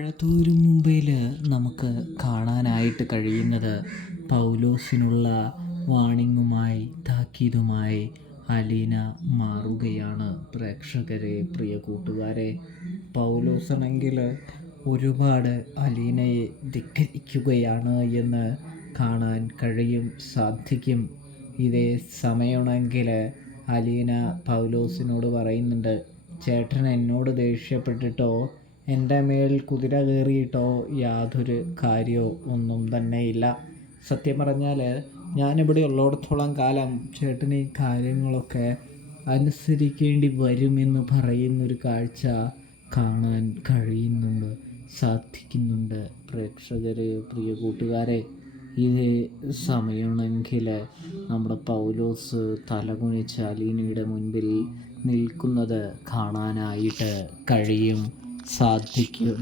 എഴുത്തൂരും മുമ്പേൽ നമുക്ക് കാണാനായിട്ട് കഴിയുന്നത് പൗലോസിനുള്ള വാണിങ്ങുമായി താക്കീതുമായി അലീന മാറുകയാണ്. പ്രേക്ഷകരെ, പ്രിയ കൂട്ടുകാരെ, പൗലോസാണെങ്കിൽ ഒരുപാട് അലീനയെ ധിക്കരിക്കുകയാണ് എന്ന് കാണാൻ സാധിക്കും. ഇതേ സമയമാണെങ്കിൽ അലീന പൗലോസിനോട് പറയുന്നുണ്ട്, ചേട്ടൻ എന്നോട് ദേഷ്യപ്പെട്ടിട്ടോ എൻ്റെ മേൽ കുതിര കയറിയിട്ടോ യാതൊരു കാര്യമോ ഒന്നും തന്നെയില്ല. സത്യം പറഞ്ഞാൽ ഞാനിവിടെ ഉള്ളിടത്തോളം കാലം ചേട്ടന് ഈ കാര്യങ്ങളൊക്കെ അനുസരിക്കേണ്ടി വരുമെന്ന് പറയുന്നൊരു കാഴ്ച കാണാൻ സാധിക്കുന്നുണ്ട്. പ്രേക്ഷകരെ, പ്രിയ കൂട്ടുകാരെ, ഇതേ സമയമാണെങ്കിൽ നമ്മുടെ പൗലോസ് തലകുനിച്ച് അലീനയുടെ മുൻപിൽ നിൽക്കുന്നത് കാണാനായിട്ട് സാധിക്കും.